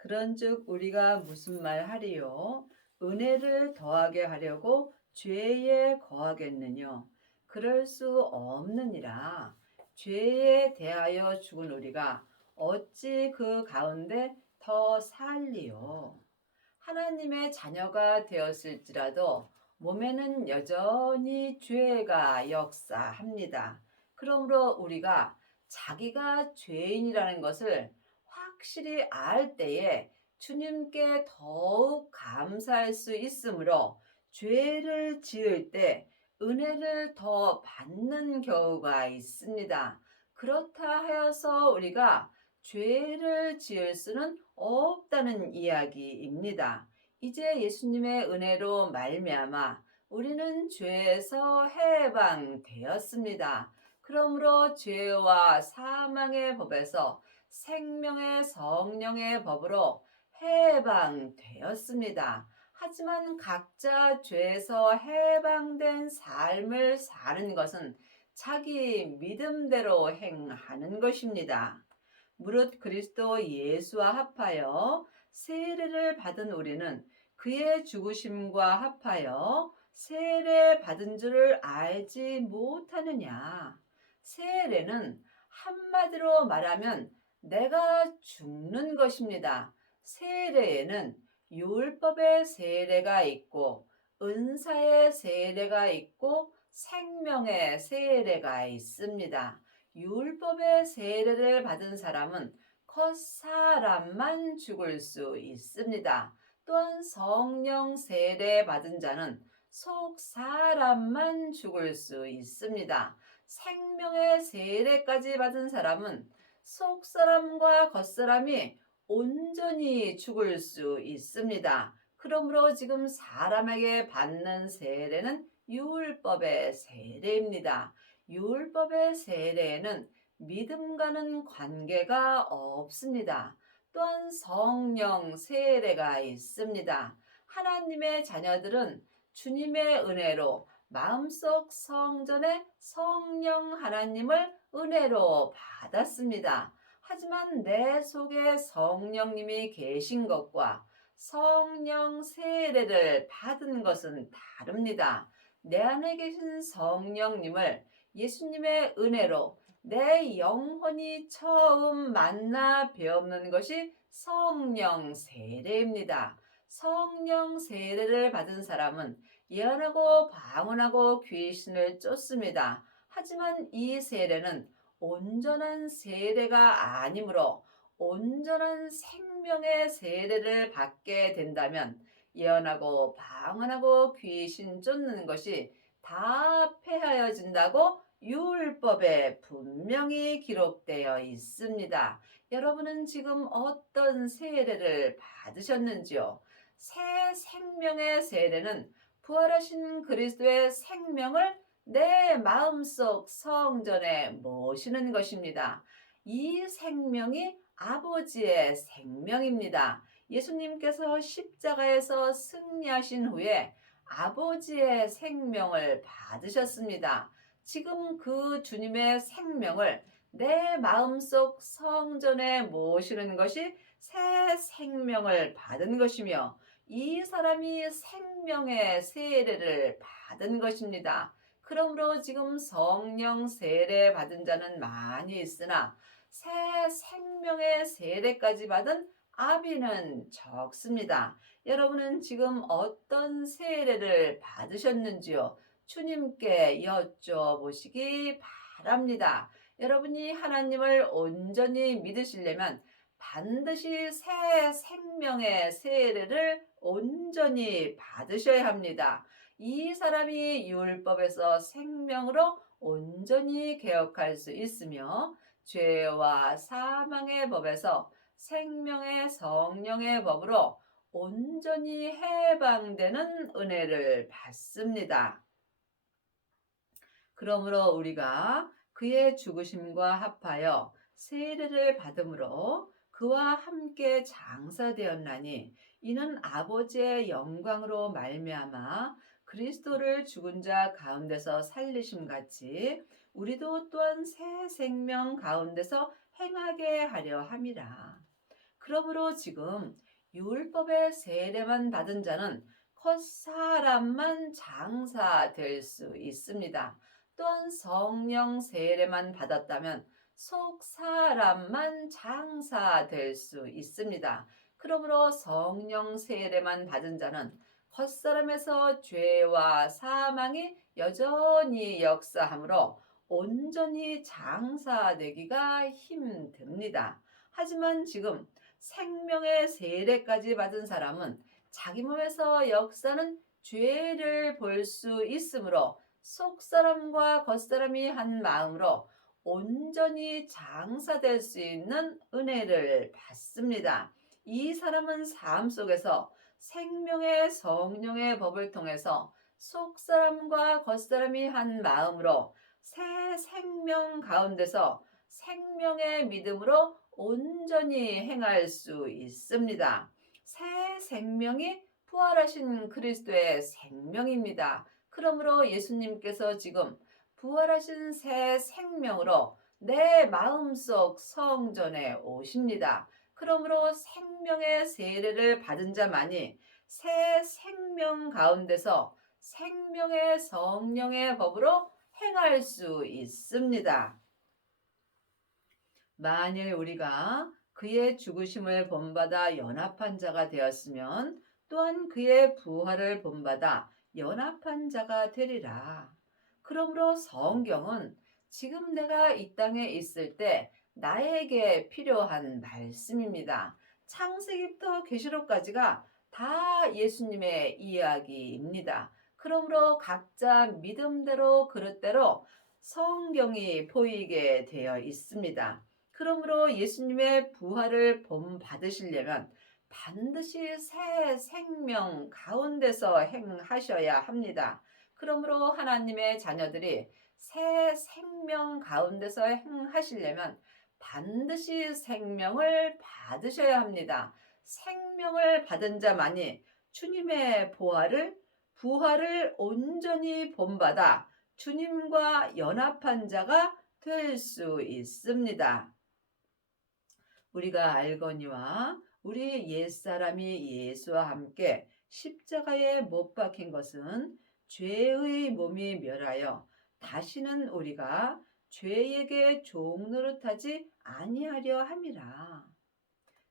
그런즉 우리가 무슨 말 하리요? 은혜를 더하게 하려고 죄에 거하겠느냐? 그럴 수 없느니라. 죄에 대하여 죽은 우리가 어찌 그 가운데 더 살리요? 하나님의 자녀가 되었을지라도 몸에는 여전히 죄가 역사합니다. 그러므로 우리가 자기가 죄인이라는 것을 확실히 알 때에 주님께 더욱 감사할 수 있으므로 죄를 지을 때 은혜를 더 받는 경우가 있습니다. 그렇다 하여서 우리가 죄를 지을 수는 없다는 이야기입니다. 이제 예수님의 은혜로 말미암아 우리는 죄에서 해방되었습니다. 그러므로 죄와 사망의 법에서 생명의 성령의 법으로 해방되었습니다. 하지만 각자 죄에서 해방된 삶을 사는 것은 자기 믿음대로 행하는 것입니다. 무릇 그리스도 예수와 합하여 세례를 받은 우리는 그의 죽으심과 합하여 세례 받은 줄을 알지 못하느냐. 세례는 한마디로 말하면 내가 죽는 것입니다. 세례에는 율법의 세례가 있고 은사의 세례가 있고 생명의 세례가 있습니다. 율법의 세례를 받은 사람은 겉사람만 죽을 수 있습니다. 또한 성령 세례 받은 자는 속사람만 죽을 수 있습니다. 생명의 세례까지 받은 사람은 속사람과 겉사람이 온전히 죽을 수 있습니다. 그러므로 지금 사람에게 받는 세례는 율법의 세례입니다. 율법의 세례에는 믿음과는 관계가 없습니다. 또한 성령 세례가 있습니다. 하나님의 자녀들은 주님의 은혜로 마음속 성전에 성령 하나님을 은혜로 받았습니다. 하지만 내 속에 성령님이 계신 것과 성령 세례를 받은 것은 다릅니다. 내 안에 계신 성령님을 예수님의 은혜로 내 영혼이 처음 만나 배우는 것이 성령 세례입니다. 성령 세례를 받은 사람은 예언하고 방언하고 귀신을 쫓습니다. 하지만 이 세례는 온전한 세례가 아니므로 온전한 생명의 세례를 받게 된다면 예언하고 방언하고 귀신 쫓는 것이 다 폐하여진다고 율법에 분명히 기록되어 있습니다. 여러분은 지금 어떤 세례를 받으셨는지요? 새 생명의 세례는 부활하신 그리스도의 생명을 내 마음속 성전에 모시는 것입니다. 이 생명이 아버지의 생명입니다. 예수님께서 십자가에서 승리하신 후에 아버지의 생명을 받으셨습니다. 지금 그 주님의 생명을 내 마음속 성전에 모시는 것이 새 생명을 받은 것이며 이 사람이 생명의 세례를 받은 것입니다. 그러므로 지금 성령 세례 받은 자는 많이 있으나 새 생명의 세례까지 받은 아비는 적습니다. 여러분은 지금 어떤 세례를 받으셨는지요? 주님께 여쭤보시기 바랍니다. 여러분이 하나님을 온전히 믿으시려면 반드시 새 생명의 세례를 온전히 받으셔야 합니다. 이 사람이 율법에서 생명으로 온전히 개혁할 수 있으며 죄와 사망의 법에서 생명의 성령의 법으로 온전히 해방되는 은혜를 받습니다. 그러므로 우리가 그의 죽으심과 합하여 세례를 받음으로 그와 함께 장사되었나니 이는 아버지의 영광으로 말미암아 그리스도를 죽은 자 가운데서 살리심 같이 우리도 또한 새 생명 가운데서 행하게 하려 함이라. 그러므로 지금 율법의 세례만 받은 자는 겉사람만 장사될 수 있습니다. 또한 성령 세례만 받았다면 속사람만 장사될 수 있습니다. 그러므로 성령 세례만 받은 자는 겉사람에서 죄와 사망이 여전히 역사하므로 온전히 장사되기가 힘듭니다. 하지만 지금 생명의 세례까지 받은 사람은 자기 몸에서 역사는 죄를 볼 수 있으므로 속사람과 겉사람이 한 마음으로 온전히 장사될 수 있는 은혜를 받습니다. 이 사람은 삶 속에서 생명의 성령의 법을 통해서 속사람과 겉사람이 한 마음으로 새 생명 가운데서 생명의 믿음으로 온전히 행할 수 있습니다. 새 생명이 부활하신 그리스도의 생명입니다. 그러므로 예수님께서 지금 부활하신 새 생명으로 내 마음속 성전에 오십니다. 그러므로 생명의 세례를 받은 자만이 새 생명 가운데서 생명의 성령의 법으로 행할 수 있습니다. 만일 우리가 그의 죽으심을 본받아 연합한 자가 되었으면 또한 그의 부활을 본받아 연합한 자가 되리라. 그러므로 성경은 지금 내가 이 땅에 있을 때 나에게 필요한 말씀입니다. 창세기부터 계시록까지가 다 예수님의 이야기입니다. 그러므로 각자 믿음대로 그릇대로 성경이 보이게 되어 있습니다. 그러므로 예수님의 부활을 본받으시려면 반드시 새 생명 가운데서 행하셔야 합니다. 그러므로 하나님의 자녀들이 새 생명 가운데서 행하시려면 반드시 생명을 받으셔야 합니다. 생명을 받은 자만이 주님의 부활을 온전히 본받아 주님과 연합한 자가 될 수 있습니다. 우리가 알거니와 우리 옛사람이 예수와 함께 십자가에 못 박힌 것은 죄의 몸이 멸하여 다시는 우리가 죄에게 종노릇하지 아니하려 함이라.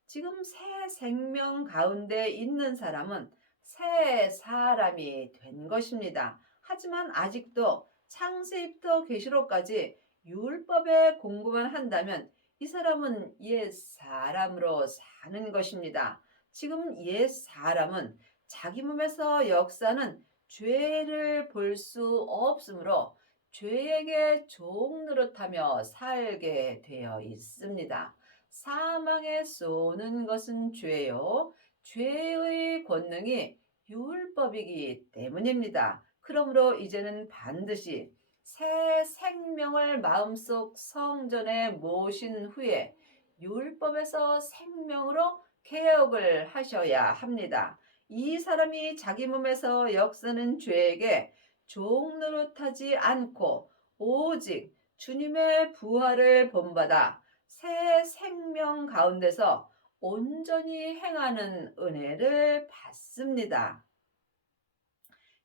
지금 새 생명 가운데 있는 사람은 새 사람이 된 것입니다. 하지만 아직도 창세기부터 계시록까지 율법의 공부만 한다면 이 사람은 옛 사람으로 사는 것입니다. 지금 옛 사람은 자기 몸에서 역사는 죄를 볼 수 없으므로 죄에게 종노릇하며 살게 되어 있습니다. 사망에 쏘는 것은 죄요. 죄의 권능이 율법이기 때문입니다. 그러므로 이제는 반드시 새 생명을 마음속 성전에 모신 후에 율법에서 생명으로 개혁을 하셔야 합니다. 이 사람이 자기 몸에서 역사는 죄에게 종노릇하지 않고 오직 주님의 부활을 본받아 새 생명 가운데서 온전히 행하는 은혜를 받습니다.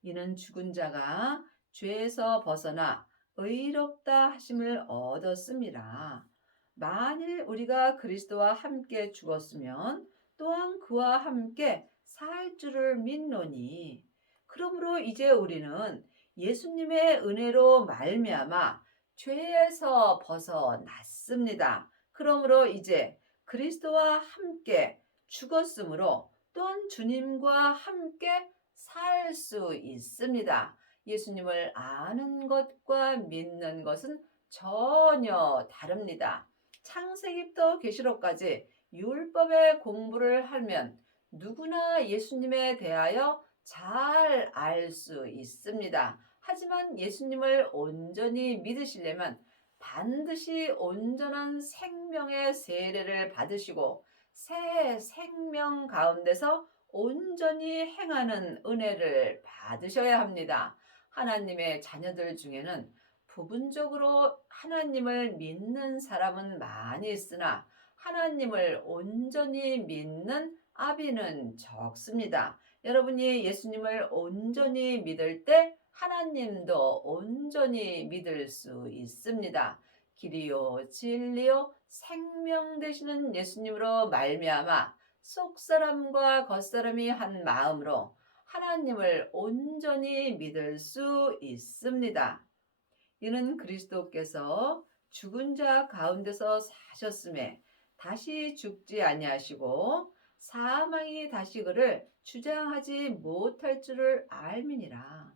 이는 죽은 자가 죄에서 벗어나 의롭다 하심을 얻었습니다. 만일 우리가 그리스도와 함께 죽었으면 또한 그와 함께 살 줄을 믿노니 그러므로 이제 우리는 예수님의 은혜로 말미암아 죄에서 벗어났습니다. 그러므로 이제 그리스도와 함께 죽었으므로 또한 주님과 함께 살 수 있습니다. 예수님을 아는 것과 믿는 것은 전혀 다릅니다. 창세기부터 계시록까지 율법의 공부를 하면 누구나 예수님에 대하여 잘 알 수 있습니다. 하지만 예수님을 온전히 믿으시려면 반드시 온전한 생명의 세례를 받으시고 새 생명 가운데서 온전히 행하는 은혜를 받으셔야 합니다. 하나님의 자녀들 중에는 부분적으로 하나님을 믿는 사람은 많이 있으나 하나님을 온전히 믿는 아비는 적습니다. 여러분이 예수님을 온전히 믿을 때 하나님도 온전히 믿을 수 있습니다. 길이요 진리요 생명 되시는 예수님으로 말미암아 속사람과 겉사람이 한 마음으로 하나님을 온전히 믿을 수 있습니다. 이는 그리스도께서 죽은 자 가운데서 사셨음에 다시 죽지 아니하시고 사망이 다시 그를 주장하지 못할 줄을 알미니라.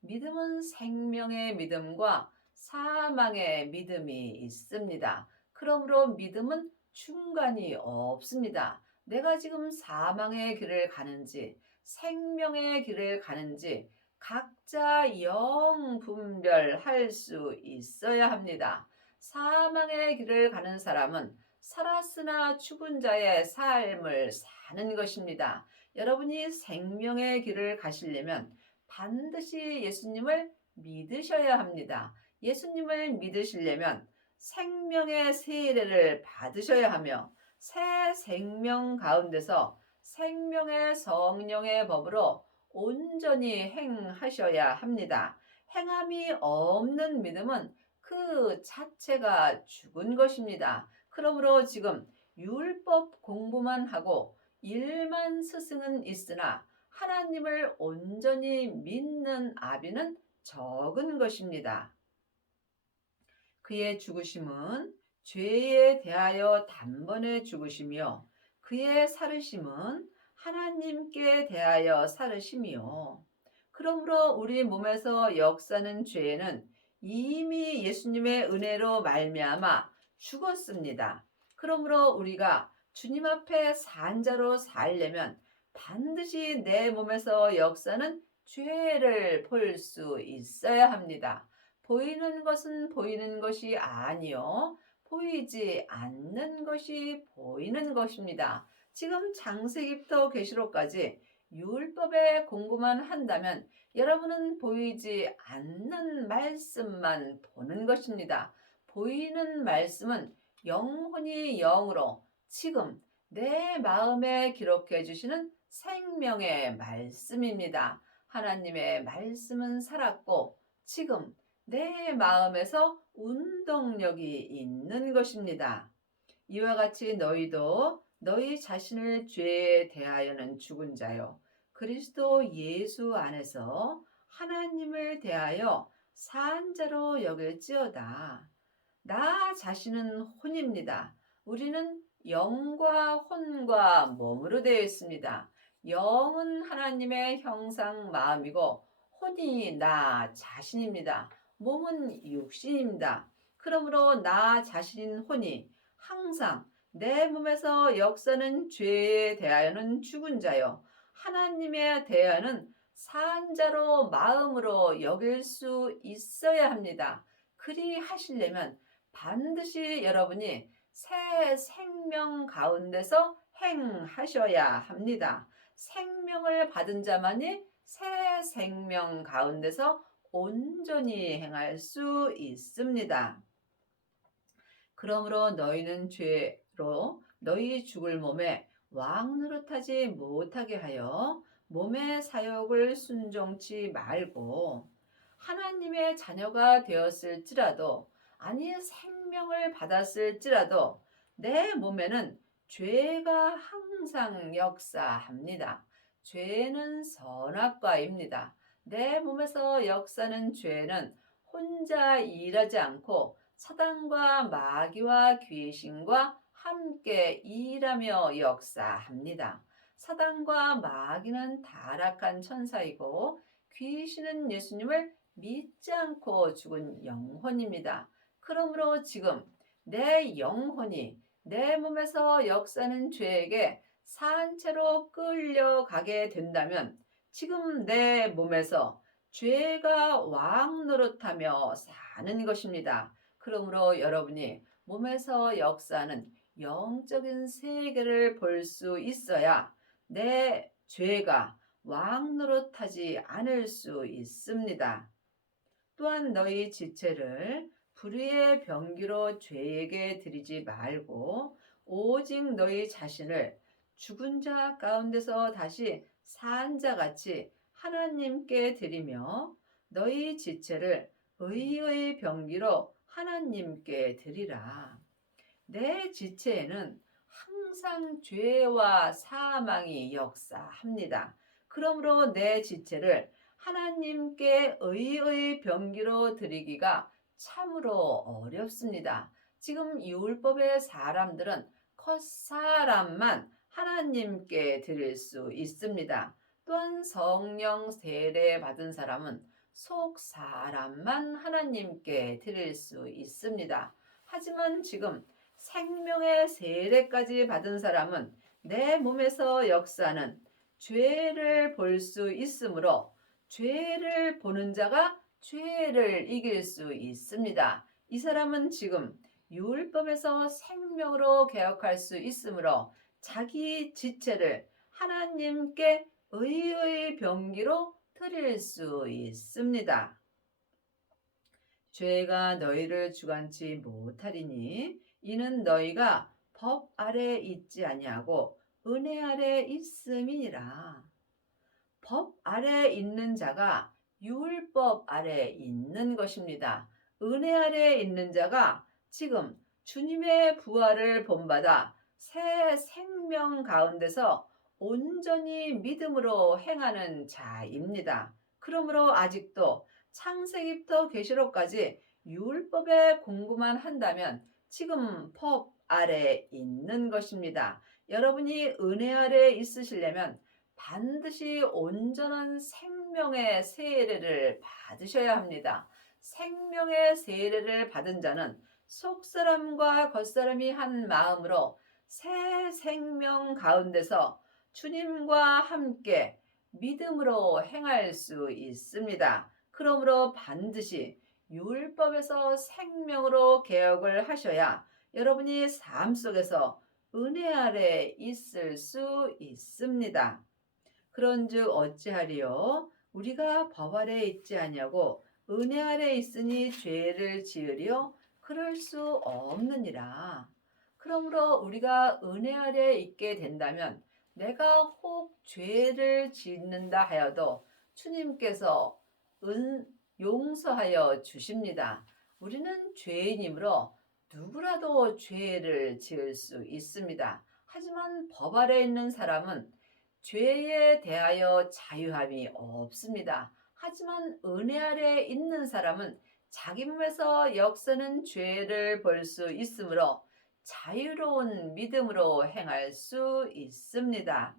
믿음은 생명의 믿음과 사망의 믿음이 있습니다. 그러므로 믿음은 중간이 없습니다. 내가 지금 사망의 길을 가는지 생명의 길을 가는지 각자 영분별할 수 있어야 합니다. 사망의 길을 가는 사람은 살았으나 죽은 자의 삶을 사는 것입니다. 여러분이 생명의 길을 가시려면 반드시 예수님을 믿으셔야 합니다. 예수님을 믿으시려면 생명의 세례를 받으셔야 하며 새 생명 가운데서 생명의 성령의 법으로 온전히 행하셔야 합니다. 행함이 없는 믿음은 그 자체가 죽은 것입니다. 그러므로 지금 율법 공부만 하고 일만 스승은 있으나 하나님을 온전히 믿는 아비는 적은 것입니다. 그의 죽으심은 죄에 대하여 단번에 죽으시며 그의 살으심은 하나님께 대하여 살으심이요. 그러므로 우리 몸에서 역사는 죄는 이미 예수님의 은혜로 말미암아 죽었습니다. 그러므로 우리가 주님 앞에 산자로 살려면 반드시 내 몸에서 역사는 죄를 볼 수 있어야 합니다. 보이는 것은 보이는 것이 아니요 보이지 않는 것이 보이는 것입니다. 지금 창세기부터 계시록까지 율법의 공부만 한다면 여러분은 보이지 않는 말씀만 보는 것입니다. 보이는 말씀은 영혼이 영으로 지금 내 마음에 기록해 주시는 생명의 말씀입니다. 하나님의 말씀은 살았고 지금 내 마음에서 운동력이 있는 것입니다. 이와 같이 너희도 너희 자신을 죄에 대하여는 죽은 자요 그리스도 예수 안에서 하나님을 대하여 산 자로 여길지어다. 나 자신은 혼입니다. 우리는 영과 혼과 몸으로 되어 있습니다. 영은 하나님의 형상 마음이고 혼이 나 자신입니다. 몸은 육신입니다. 그러므로 나 자신인 혼이 항상 내 몸에서 역사는 죄에 대하여는 죽은 자요 하나님에 대하여는 산 자로 마음으로 여길 수 있어야 합니다. 그리 하시려면 반드시 여러분이 새 생명 가운데서 행하셔야 합니다. 생명을 받은 자만이 새 생명 가운데서 온전히 행할 수 있습니다. 그러므로 너희는 죄로 너희 죽을 몸에 왕 노릇하지 못하게 하여 몸의 사욕을 순종치 말고 하나님의 자녀가 되었을지라도 아니 생명을 받았을지라도 내 몸에는 죄가 항상 역사합니다. 죄는 선악과입니다. 내 몸에서 역사는 죄는 혼자 일하지 않고 사단과 마귀와 귀신과 함께 일하며 역사합니다. 사단과 마귀는 타락한 천사이고 귀신은 예수님을 믿지 않고 죽은 영혼입니다. 그러므로 지금 내 영혼이 내 몸에서 역사는 죄에게 산채로 끌려가게 된다면 지금 내 몸에서 죄가 왕 노릇하며 사는 것입니다. 그러므로 여러분이 몸에서 역사하는 영적인 세계를 볼 수 있어야 내 죄가 왕 노릇하지 않을 수 있습니다. 또한 너희 지체를 불의의 병기로 죄에게 드리지 말고 오직 너희 자신을 죽은 자 가운데서 다시 산 자 같이 하나님께 드리며 너희 지체를 의의 병기로 하나님께 드리라. 내 지체에는 항상 죄와 사망이 역사합니다. 그러므로 내 지체를 하나님께 의의 병기로 드리기가 참으로 어렵습니다. 지금 율법의 사람들은 겉사람만 하나님께 드릴 수 있습니다. 또한 성령 세례 받은 사람은 속 사람만 하나님께 드릴 수 있습니다. 하지만 지금 생명의 세례까지 받은 사람은 내 몸에서 역사하는 죄를 볼 수 있으므로 죄를 보는 자가 죄를 이길 수 있습니다. 이 사람은 지금 율법에서 생명으로 개혁할 수 있으므로 자기 지체를 하나님께 의의 병기로 드릴 수 있습니다. 죄가 너희를 주관치 못하리니 이는 너희가 법 아래 있지 아니하고 은혜 아래 있음이니라. 법 아래 있는 자가 율법 아래 있는 것입니다. 은혜 아래 있는 자가 지금 주님의 부활을 본받아 새 생명 가운데서 온전히 믿음으로 행하는 자입니다. 그러므로 아직도 창세기부터 계시록까지 율법의 공부만 한다면 지금 법 아래 있는 것입니다. 여러분이 은혜 아래 있으시려면 반드시 온전한 생명의 세례를 받으셔야 합니다. 생명의 세례를 받은 자는 속사람과 겉사람이 한 마음으로 새 생명 가운데서 주님과 함께 믿음으로 행할 수 있습니다. 그러므로 반드시 율법에서 생명으로 개혁을 하셔야 여러분이 삶 속에서 은혜 아래 있을 수 있습니다. 그런즉 어찌하리요? 우리가 법 아래 있지 아니하고 은혜 아래 있으니 죄를 지으리요? 그럴 수 없느니라. 그러므로 우리가 은혜 아래 있게 된다면 내가 혹 죄를 짓는다 하여도 주님께서 용서하여 주십니다. 우리는 죄인이므로 누구라도 죄를 지을 수 있습니다. 하지만 법 아래 있는 사람은 죄에 대하여 자유함이 없습니다. 하지만 은혜 아래 있는 사람은 자기 몸에서 역사는 죄를 볼 수 있으므로 자유로운 믿음으로 행할 수 있습니다.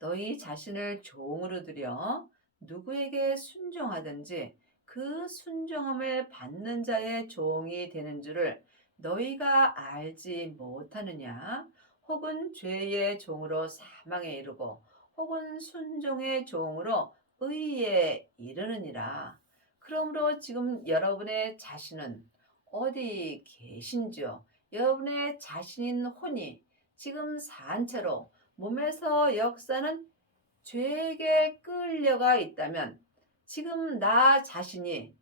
너희 자신을 종으로 들여 누구에게 순종하든지 그 순종함을 받는 자의 종이 되는 줄을 너희가 알지 못하느냐? 혹은 죄의 종으로 사망에 이르고 혹은 순종의 종으로 의에 이르느니라. 그러므로 지금 여러분의 자신은 어디 계신지요? 여러분의 자신인 혼이 지금 산채로 몸에서 역사는 죄에게 끌려가 있다면 지금 나 자신이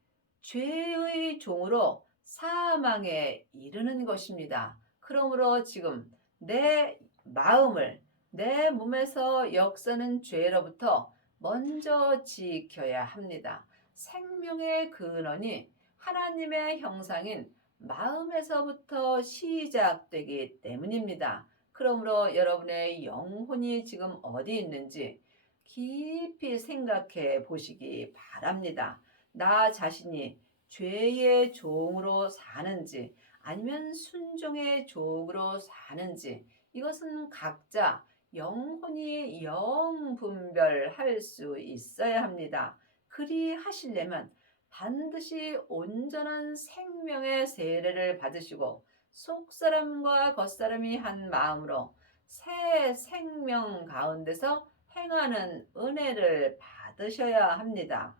죄의 종으로 사망에 이르는 것입니다. 그러므로 지금 내 마음을 내 몸에서 역사는 죄로부터 먼저 지켜야 합니다. 생명의 근원이 하나님의 형상인 마음에서부터 시작되기 때문입니다. 그러므로 여러분의 영혼이 지금 어디 있는지 깊이 생각해 보시기 바랍니다. 나 자신이 죄의 종으로 사는지 아니면 순종의 종으로 사는지 이것은 각자 영혼이 영분별할 수 있어야 합니다. 그리 하시려면 반드시 온전한 생명의 세례를 받으시고 속사람과 겉사람이 한 마음으로 새 생명 가운데서 행하는 은혜를 받으셔야 합니다.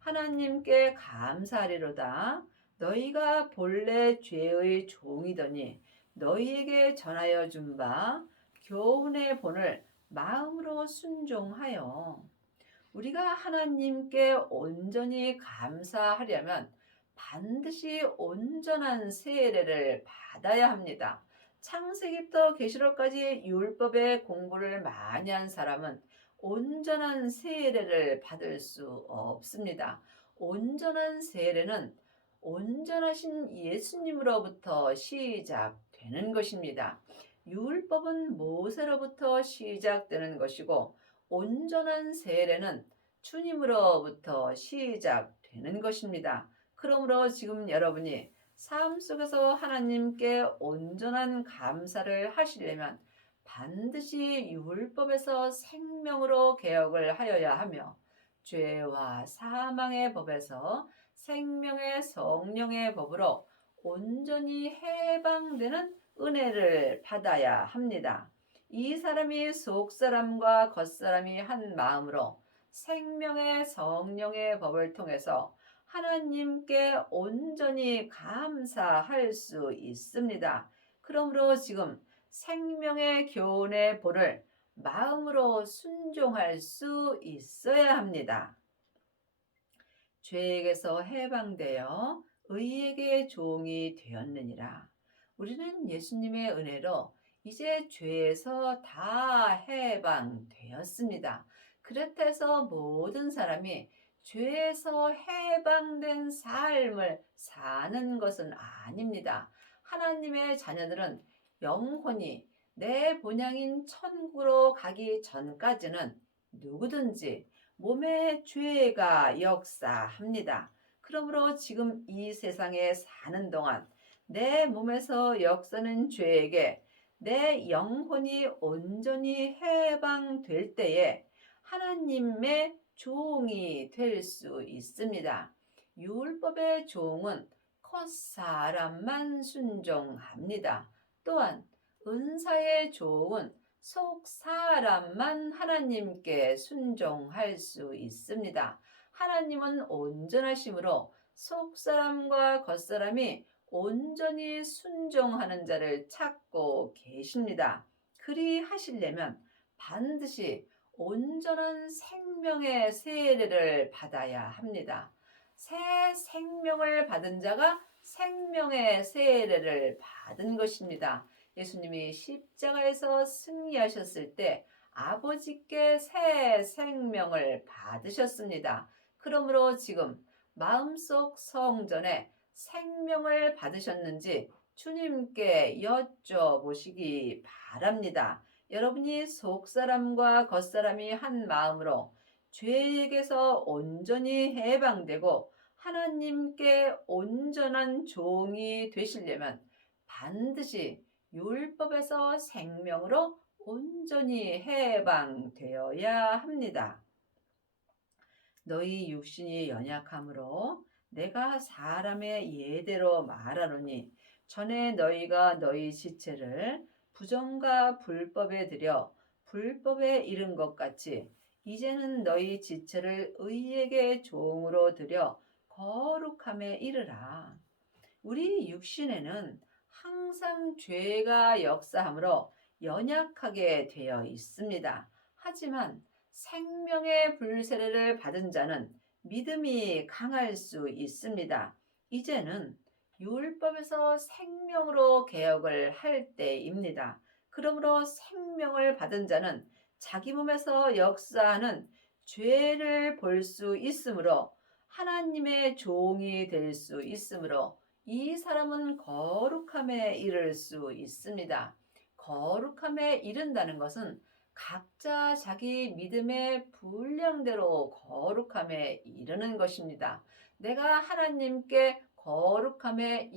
하나님께 감사하리로다. 너희가 본래 죄의 종이더니 너희에게 전하여 준 바 교훈의 본을 마음으로 순종하여 우리가 하나님께 온전히 감사하려면 반드시 온전한 세례를 받아야 합니다. 창세기부터 계시록까지 율법의 공부를 많이 한 사람은 온전한 세례를 받을 수 없습니다. 온전한 세례는 온전하신 예수님으로부터 시작되는 것입니다. 율법은 모세로부터 시작되는 것이고 온전한 세례는 주님으로부터 시작되는 것입니다. 그러므로 지금 여러분이 삶 속에서 하나님께 온전한 감사를 하시려면 반드시 율법에서 생명으로 개혁을 하여야 하며 죄와 사망의 법에서 생명의 성령의 법으로 온전히 해방되는 은혜를 받아야 합니다. 이 사람이 속사람과 겉사람이 한 마음으로 생명의 성령의 법을 통해서 하나님께 온전히 감사할 수 있습니다. 그러므로 지금 생명의 교훈의 본을 마음으로 순종할 수 있어야 합니다. 죄에게서 해방되어 의에게 종이 되었느니라. 우리는 예수님의 은혜로 이제 죄에서 다 해방되었습니다. 그렇다해서 모든 사람이 죄에서 해방된 삶을 사는 것은 아닙니다. 하나님의 자녀들은 영혼이 내 본향인 천국으로 가기 전까지는 누구든지 몸의 죄가 역사합니다. 그러므로 지금 이 세상에 사는 동안 내 몸에서 역사는 죄에게 내 영혼이 온전히 해방될 때에 하나님의 종이 될 수 있습니다. 율법의 종은 겉사람만 순종합니다. 또한 은사의 종은 속 사람만 하나님께 순종할 수 있습니다. 하나님은 온전하심으로 속 사람과 겉 사람이 온전히 순종하는 자를 찾고 계십니다. 그리 하시려면 반드시 온전한 생명의 세례를 받아야 합니다. 새 생명을 받은 자가 생명의 세례를 받은 것입니다. 예수님이 십자가에서 승리하셨을 때 아버지께 새 생명을 받으셨습니다. 그러므로 지금 마음속 성전에 생명을 받으셨는지 주님께 여쭤보시기 바랍니다. 여러분이 속사람과 겉사람이 한 마음으로 죄에게서 온전히 해방되고 하나님께 온전한 종이 되시려면 반드시 율법에서 생명으로 온전히 해방되어야 합니다. 너희 육신이 연약함으로 내가 사람의 예대로 말하노니 전에 너희가 너희 지체를 부정과 불법에 들여 불법에 이른 것 같이 이제는 너희 지체를 의에게 종으로 들여 거룩함에 이르라. 우리 육신에는 항상 죄가 역사하므로 연약하게 되어 있습니다. 하지만 생명의 불세례를 받은 자는 믿음이 강할 수 있습니다. 이제는 율법에서 생명으로 개혁을 할 때입니다. 그러므로 생명을 받은 자는 자기 몸에서 역사하는 죄를 볼 수 있으므로 하나님의 종이 될 수 있으므로 이 사람은 거룩함에 이를 수 있습니다. 거룩함에 이른다는 것은 각자 자기 믿음의 분량대로 거룩함에 이르는 것입니다. 내가 하나님께 거룩함에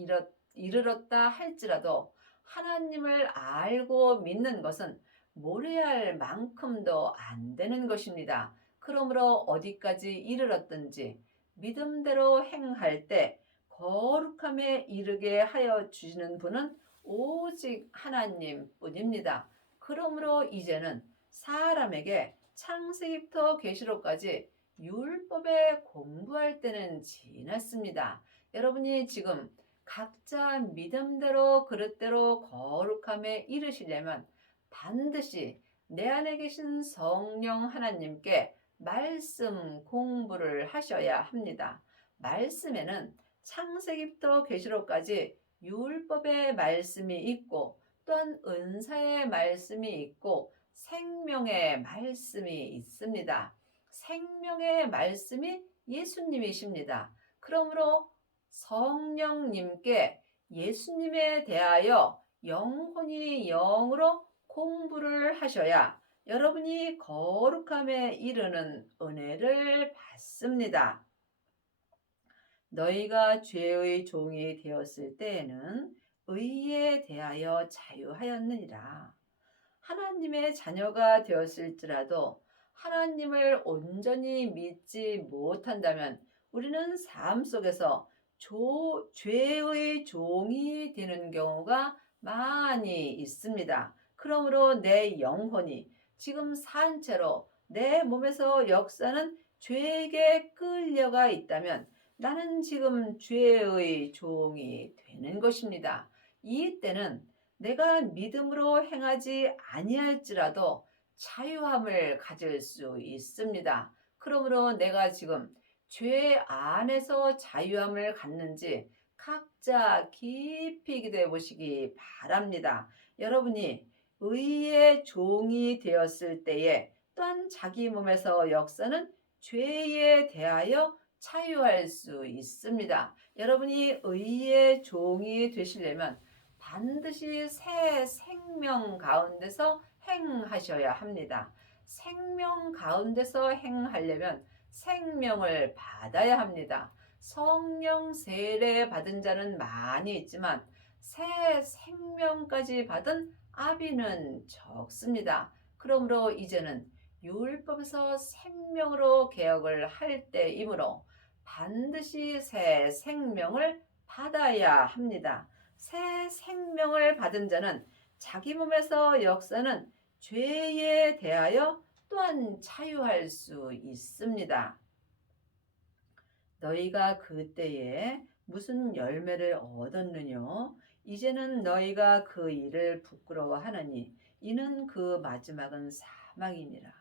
이르렀다 할지라도 하나님을 알고 믿는 것은 모래알 만큼도 안 되는 것입니다. 그러므로 어디까지 이르렀든지 믿음대로 행할 때 거룩함에 이르게 하여 주시는 분은 오직 하나님뿐입니다. 그러므로 이제는 사람에게 창세기부터 계시록까지 율법에 공부할 때는 지났습니다. 여러분이 지금 각자 믿음대로 그릇대로 거룩함에 이르시려면 반드시 내 안에 계신 성령 하나님께 말씀 공부를 하셔야 합니다. 말씀에는 창세기부터 계시록까지 율법의 말씀이 있고 또한 은사의 말씀이 있고 생명의 말씀이 있습니다. 생명의 말씀이 예수님이십니다. 그러므로 성령님께 예수님에 대하여 영혼이 영으로 공부를 하셔야 여러분이 거룩함에 이르는 은혜를 받습니다. 너희가 죄의 종이 되었을 때에는 의에 대하여 자유하였느니라. 하나님의 자녀가 되었을지라도 하나님을 온전히 믿지 못한다면 우리는 삶 속에서 죄의 종이 되는 경우가 많이 있습니다. 그러므로 내 영혼이 지금 산 채로 내 몸에서 역사는 죄에게 끌려가 있다면 나는 지금 죄의 종이 되는 것입니다. 이때는 내가 믿음으로 행하지 아니할지라도 자유함을 가질 수 있습니다. 그러므로 내가 지금 죄 안에서 자유함을 갖는지 각자 깊이 기도해 보시기 바랍니다. 여러분이 의의 종이 되었을 때에 또한 자기 몸에서 역사는 죄에 대하여 자유할 수 있습니다. 여러분이 의의 종이 되시려면 반드시 새 생명 가운데서 행하셔야 합니다. 생명 가운데서 행하려면 생명을 받아야 합니다. 성령 세례 받은 자는 많이 있지만 새 생명까지 받은 아비는 적습니다. 그러므로 이제는 율법에서 생명으로 개혁을 할 때이므로 반드시 새 생명을 받아야 합니다. 새 생명을 받은 자는 자기 몸에서 역사는 죄에 대하여 또한 자유할 수 있습니다. 너희가 그때에 무슨 열매를 얻었느뇨? 이제는 너희가 그 일을 부끄러워하느니 이는 그 마지막은 사망이니라.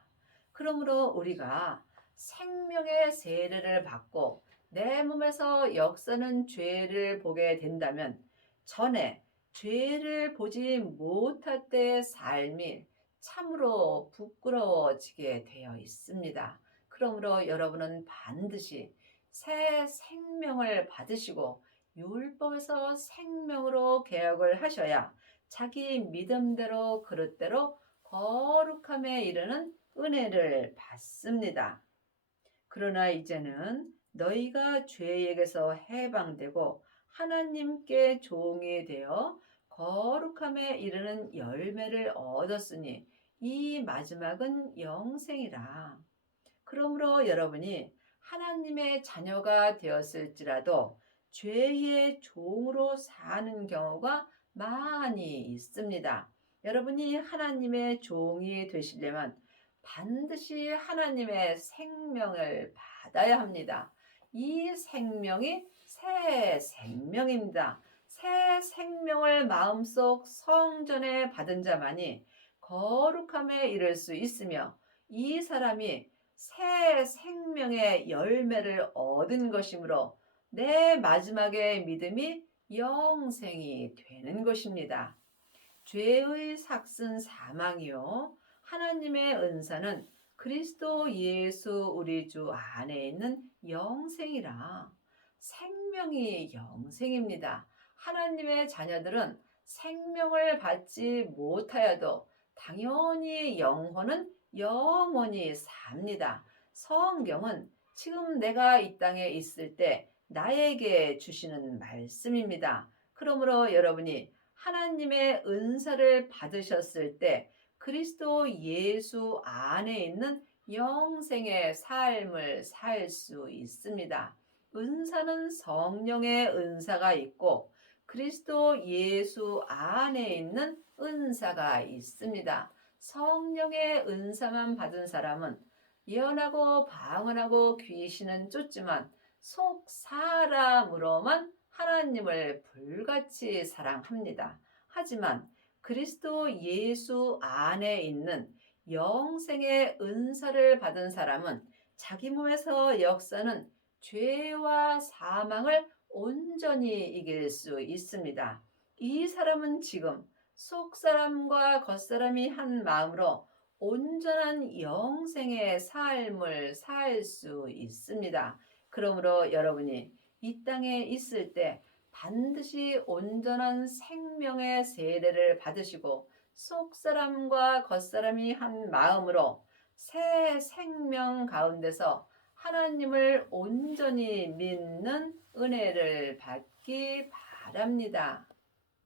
그러므로 우리가 생명의 세례를 받고 내 몸에서 역사는 죄를 보게 된다면 전에 죄를 보지 못할 때의 삶이 참으로 부끄러워지게 되어 있습니다. 그러므로 여러분은 반드시 새 생명을 받으시고 율법에서 생명으로 개혁을 하셔야 자기 믿음대로 그릇대로 거룩함에 이르는 은혜를 받습니다. 그러나 이제는 너희가 죄에게서 해방되고 하나님께 종이 되어 거룩함에 이르는 열매를 얻었으니 이 마지막은 영생이라. 그러므로 여러분이 하나님의 자녀가 되었을지라도 죄의 종으로 사는 경우가 많이 있습니다. 여러분이 하나님의 종이 되시려면 반드시 하나님의 생명을 받아야 합니다. 이 생명이 새 생명입니다. 새 생명을 마음속 성전에 받은 자만이 거룩함에 이를 수 있으며 이 사람이 새 생명의 열매를 얻은 것이므로 내 마지막의 믿음이 영생이 되는 것입니다. 죄의 삭은 사망이요 하나님의 은사는 그리스도 예수 우리 주 안에 있는 영생이라. 생명이 영생입니다. 하나님의 자녀들은 생명을 받지 못하여도 당연히 영혼은 영원히 삽니다. 성경은 지금 내가 이 땅에 있을 때 나에게 주시는 말씀입니다. 그러므로 여러분이 하나님의 은사를 받으셨을 때 그리스도 예수 안에 있는 영생의 삶을 살 수 있습니다. 은사는 성령의 은사가 있고 그리스도 예수 안에 있는 은사가 있습니다. 성령의 은사만 받은 사람은 예언하고 방언하고 귀신은 쫓지만 속 사람으로만 하나님을 불같이 사랑합니다. 하지만 그리스도 예수 안에 있는 영생의 은사를 받은 사람은 자기 몸에서 역사는 죄와 사망을 온전히 이길 수 있습니다. 이 사람은 지금 속사람과 겉사람이 한 마음으로 온전한 영생의 삶을 살 수 있습니다. 그러므로 여러분이 이 땅에 있을 때 반드시 온전한 생명의 세례를 받으시고 속사람과 겉사람이 한 마음으로 새 생명 가운데서 하나님을 온전히 믿는 은혜를 받기 바랍니다.